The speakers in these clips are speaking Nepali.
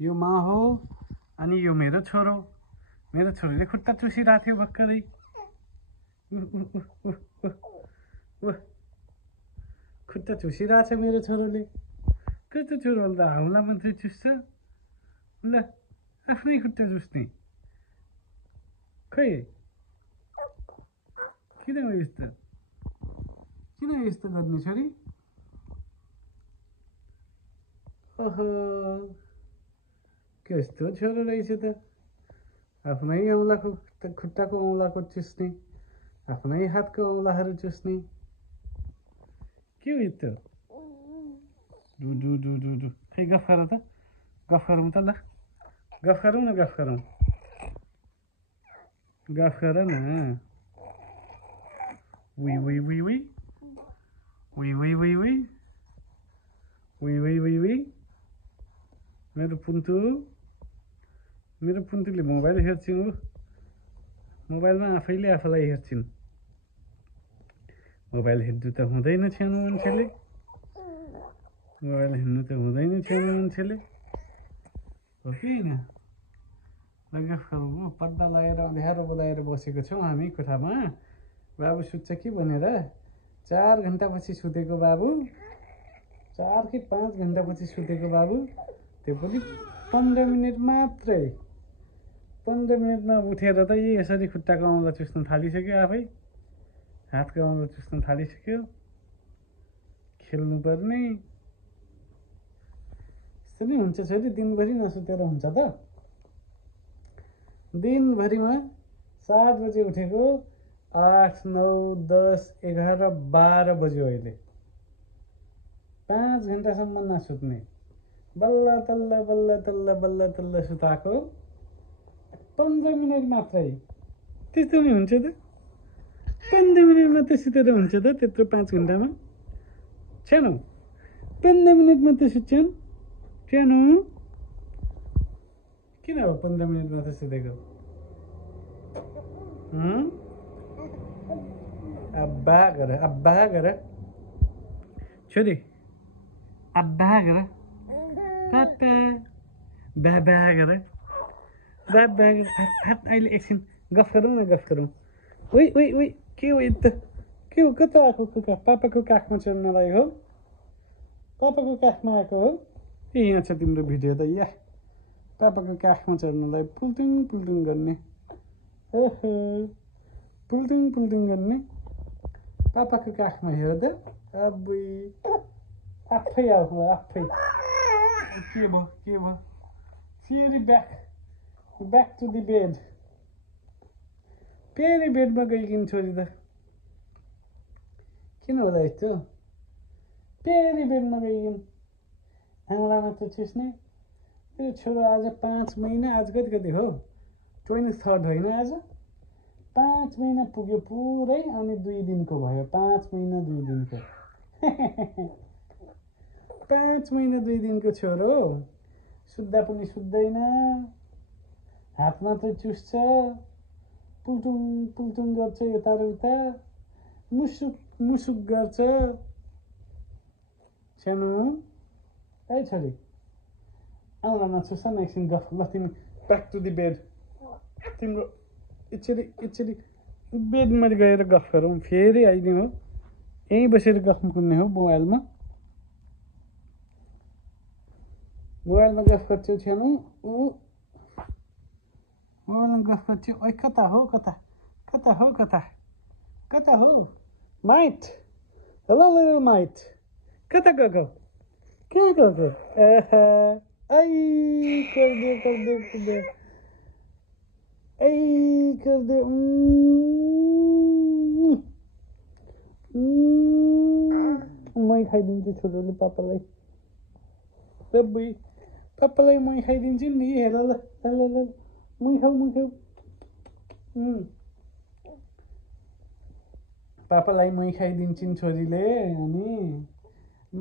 यो म हो अनि यो मेरो छोरोले खुट्टा चुसिरहेको थियो भर्खरै खुट्टा चुसिरहेछ मेरो छोरोले कस्तो छोरो त हाउला मात्रै चुस्छ ल आफ्नै खुट्टा चुस्ने खै किन यस्तो गर्ने छोरी ओहो कस्तो छोरो रहेछ त आफ्नै औँलाको खुट्टाको औँलाको चुस्ने आफ्नै हातको औँलाहरू चुस्ने के हो यस्तो डु खै गफ गर त गफ गरौँ त ल गफ गरौँ न गफ गर न उई मेरो पुन्तुले मोबाइल हेर्छिन् मोबाइलमा आफैले आफूलाई हेर्छिन् मोबाइल हेर्नु त हुँदैन छ्याउनु मान्छेले हो कि होइन गफ गरौँ पर्दा लगाएर अँध्यारो बोलाएर बसेको छौँ हामी कोठामा बाबु सुत्छ कि भनेर 4 घन्टापछि सुतेको बाबु 4 कि 5 घन्टापछि सुतेको बाबु त्यो पनि 15 मिनट मात्रै 15 मिनटमा उठेर त यसरी खुट्टाको औँला चुस्न थालिसक्यो आफै हातको औँला चुस्न थालिसक्यो खेल्नुपर्ने यस्तो नै हुन्छ छोरी दिनभरि नसुतेर हुन्छ त दिनभरिमा 7 बजे उठेको 8, 9, 10, 11, 12 बज्यो अहिले 5 घन्टासम्म नसुत्ने बल्ल तल्ल सुताएको 15 मिनट मात्रै त्यस्तो नि हुन्छ त 15 मिनट मात्रै सुतेर हुन्छ त त्यत्रो 5 घन्टामा छ्यानो 15 मिनट मात्रै सुत्छन् छ्यानो किन हो 15 मिनट मात्रै सुतेको अब्बा गर छोरी अब्बा गर पापा बाबा गर अहिले एकछिन गफ गरौँ ओइ के हो यता के हो कता आएको कुका पापाको काखमा चढ्नलाई हो पापाको काखमा आएको हो ए यहाँ छ तिम्रो भिडियो त या पापाको काखमा चढ्नलाई पुल्टुङ गर्ने ओहो पुल्टुङ गर्ने पापाको काखमा हेर त अब्बुई आफै आफू आफै के भयो फेरि ब्याक टु द बेड फेरि बेडमा गइकिन छोरी त किन होला यस्तो फेरि बेडमा गइकिन आउँलामा त चुस्ने मेरो छोरो आज 5 महिना आज कति हो 23rd होइन आज 5 महिना पुग्यो पुरै अनि 2 दिनको भयो 5 महिना 2 दिनको 5 महिना 2 दिनको छोरो सुत्दा पनि सुत्दैन हात मात्रै चुस्छ पुल्टुङ गर्छ यता र उता मुसुक गर्छ सानो ए छोरी आउँला नचुस न एकछिन गफ ल तिमी ब्याक टु द बेड तिम्रो एकचोटि बेडमा गएर गफ गरौँ फेरि आइदिउँ हो यहीँ बसेर गफ गर्ने हो मोबाइलमा गफ गर्छु छ्यानु मोबाइलमा गफ गर्छु ओइ कता हो माइट हेलो माइट कता गएको कहाँ गएको आई कर दे मै खाइदिन्छु छोरोले पापालाई पापालाई मै खाइदिन्छु नि हेर ल मै खाऊ पापालाई मै खाइदिन्छन् छोरीले अनि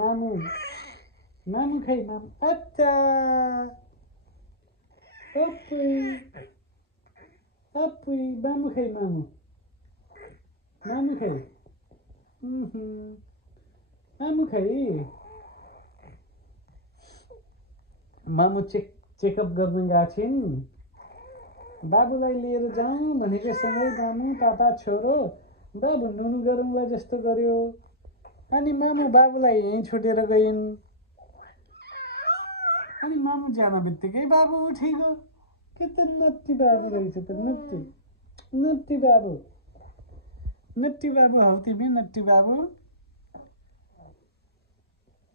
मामु खाइ मामु अच्छा अपुई मामु खाइ मामु खाइ मामु चेकअप गर्न गएको थिएँ नि, बाबुलाई लिएर जाउँ भनेको सँगै जानु पापा छोरो, बाबु नुनु गरौँला जस्तो गर्यो। अनि मामु बाबुलाई यहीँ छोडेर गइन्। अनि मामु जान बित्तिकै बाबु उठेको। के त नत्ती बाबु रहेछ त, नत्ती नत्ती बाबु, नत्ती बाबु हौ तिमी, नत्ती बाबु।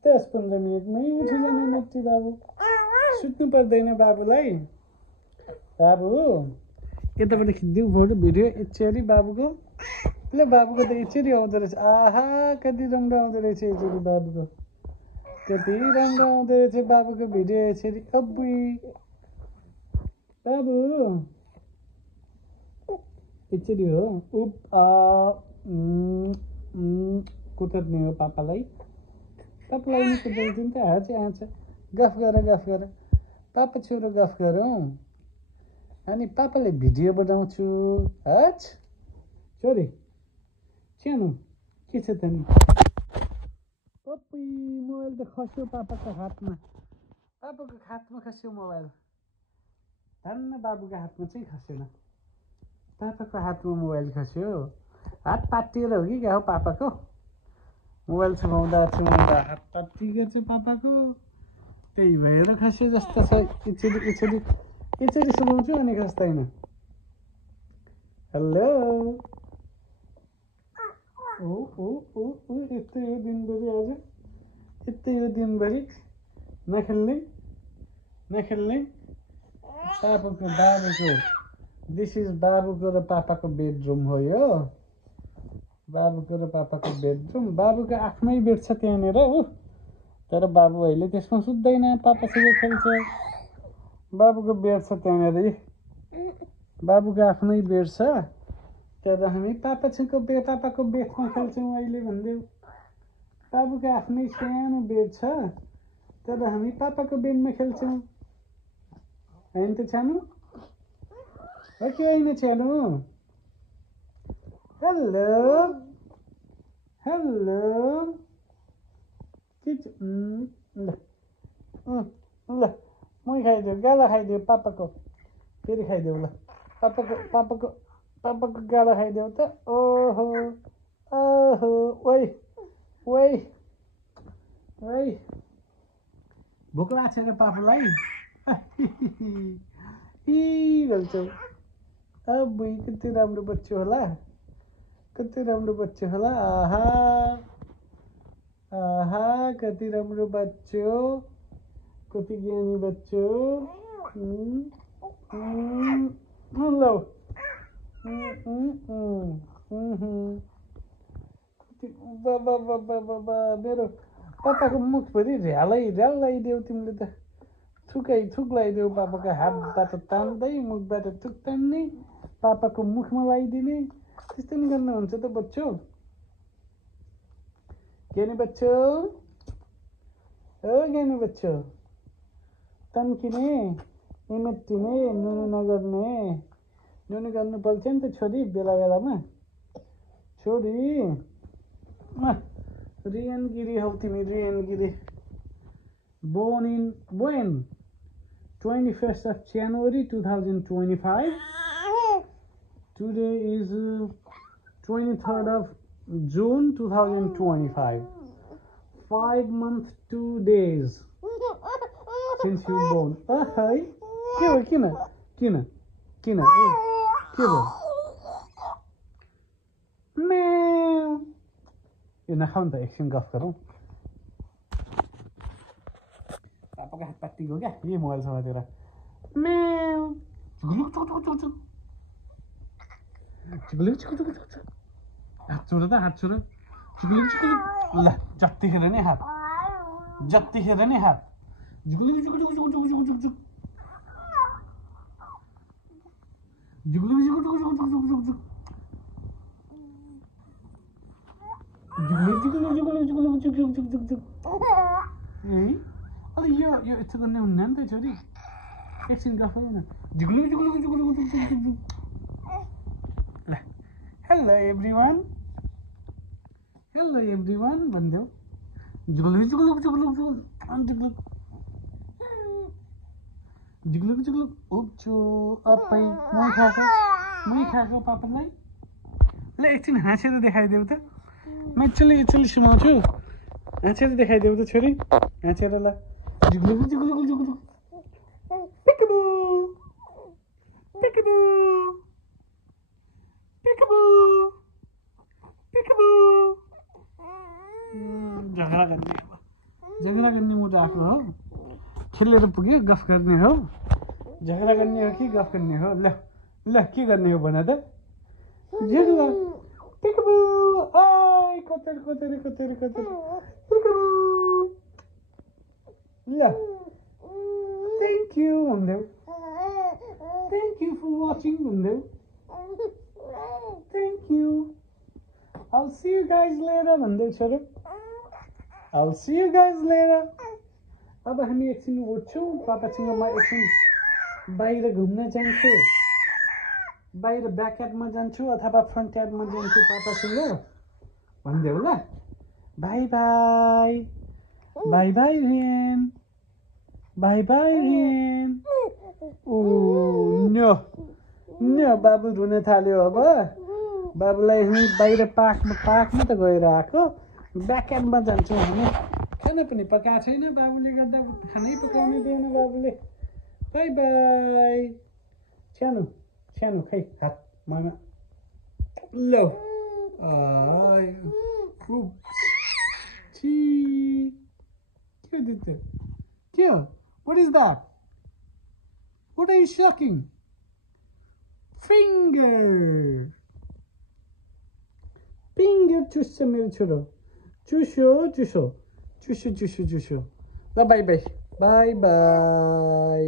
10-15 मिनटमै उठि जाने नत्ती बाबु। सुत्नु पर्दैन बाबुलाई। बाबु यताबाट खिचिदिउँ फोटो भिडियो यसरी बाबुको। ल बाबुको त यसरी आउँदो रहेछ। आहा कति राम्रो आउँदो रहेछ यसरी बाबुको, कति राम्रो आउँदो रहेछ बाबुको भिडियो यसरी। अब्बुई बाबु यसरी हो। उप कुतर्ने हो पापालाई, पापालाई नि कुदाउँथ्यो नि त। हाँच गफ गर पापा छोरो गफ गरौँ। अनि पापाले भिडियो बनाउँछु। हच छोरी सानो के छ त नि। पप्पी मोबाइल त खस्यो पापाको हातमा, पापाको हातमा खस्यो मोबाइल। धन्न बाबुको हातमा चाहिँ खसेन, पापाको हातमा मोबाइल खस्यो। हात पाटिएर हो कि क्या हो पापाको, मोबाइल छुमाउँदा हात पाटिएको छ पापाको, त्यही भएर खस्यो जस्तो छ। यसरी सुनाउँछु अनि खस्दैन। हेलो यस्तै हो दिनभरि। आज यस्तै हो दिनभरि, नखेल्ने बाबुको। दिस इज बाबुको र पापाको बेडरुम हो यो, बाबुको र पापाको बेडरुम। बाबुको आफ्नै बेड छ त्यहाँनिर हो, तर बाबु अहिले त्यसमा सुत्दैन, पापासँग खेल्छ। बाबुको बेड छ त्यहाँनिर, बाबुको आफ्नै बेड छ, तर हामी पापाको बेडमा खेल्छौँ अहिले भनिदेऊ। बाबुको आफ्नै सानो बेड छ, तर हामी पापाको बेडमा खेल्छौँ। होइन त छानु हो कि होइन छानु? हेलो के ल मै खाइदेऊ, गाला खाइदेऊ पापाको, फेरि खाइदेऊ ल। पापाको गाला खाइदेऊ त। ओहो ओइ भोक लाग्छ र पापालाई भन्छौ। अब कति राम्रो बच्चो होला, कति राम्रो बच्चो होला। आहा कति राम्रो बच्चो, कति ज्ञानी बच्चो। मेरो पापाको मुखभरि ऱ्याल लगाइदेऊ तिमीले त, थुक लगाइदेऊ पापाको हातबाट तान्दै, मुखबाट थुक तान्ने, पापाको मुखमा लगाइदिने। त्यस्तो नि गर्नुहुन्छ त बच्चो। ज्ञानी बच्चो, ज्ञानी बच्चो, तन्किने इमेट्टिने, नुनु नगर्ने। नुनु गर्नुपर्छ नि त छोरी बेला बेलामा। छोरी रियन गिरी हौ तिमी, rayon Giri. Born 21st of January 2025. Today is 23rd of June 2025. 5 months 2 days since you born. Hi. Kina. के भयो? म्याउ। यो नखाऊ नि त, एकछिन गफ गरौँ। पापाको हात पाटिएको क्या यही मोबाइल समातेर। म्याउ हात छोड त, हात छोड। ल जतिखेर नै हात, जतिखेर नै हात। अलि यो यस्तो गर्ने हुन्न नि त छोरी, एकछिन गफ गरौँ न। ल हेलो एभ्रिवान, हेलो एभ्रिवान भनिदेऊ। जुगलुक जुगलुक उब्जो अप्पै मै खाएको पापालाई ल एकछिन हाँसेर देखाइदेऊ त म एकचोटि सुनाउँछु हाँसेर देखाइदेऊ त छोरी हाँसेर ल जुगलुक जुगलुक जुगलुक पिकबू पिकबू पिकबू पिकबू झगडा गर्ने मुड आएको हो खेलेर पुग्यो गफ गर्ने हो झगडा गर्ने हो कि गफ गर्ने हो ल ल के गर्ने हो भन त झगडा पिकबू आइ कतर कतर कतर कतर पिकबू ल थ्याङ्क यू भन्देऊ थ्याङ्क यू फर वाचिङ भन्देऊ thank you I'll see you guys later भन्देऊ छोरो I'll see you guys later अब हामी एकछिन उठ्छौँ पापासँग म एकछिन बाहिर घुम्न जान्छु बाहिर ब्याक यार्डमा जान्छु अथवा फ्रन्ट यार्डमा जान्छु पापासँग भन्देऊ ल bye bye bye bye Ryan bye bye Ryan ओ नो नो बाबु रुन थाल्यो अब बाबुलाई हामी बाहिर पार्कमा त गएर आएको ब्याक यार्डमा जान्छौँ हामी खाना पनि पकाएको छैन बाबुले गर्दा खानै पकाउनु दिएन बाबुले बाई बाई सानो सानो खै हात ममा ल के दिन्छ के हो What is that? What are you sucking? Finger चुस्छ मेरो छोरो चुस्यो ल बाई बाई बाई बाई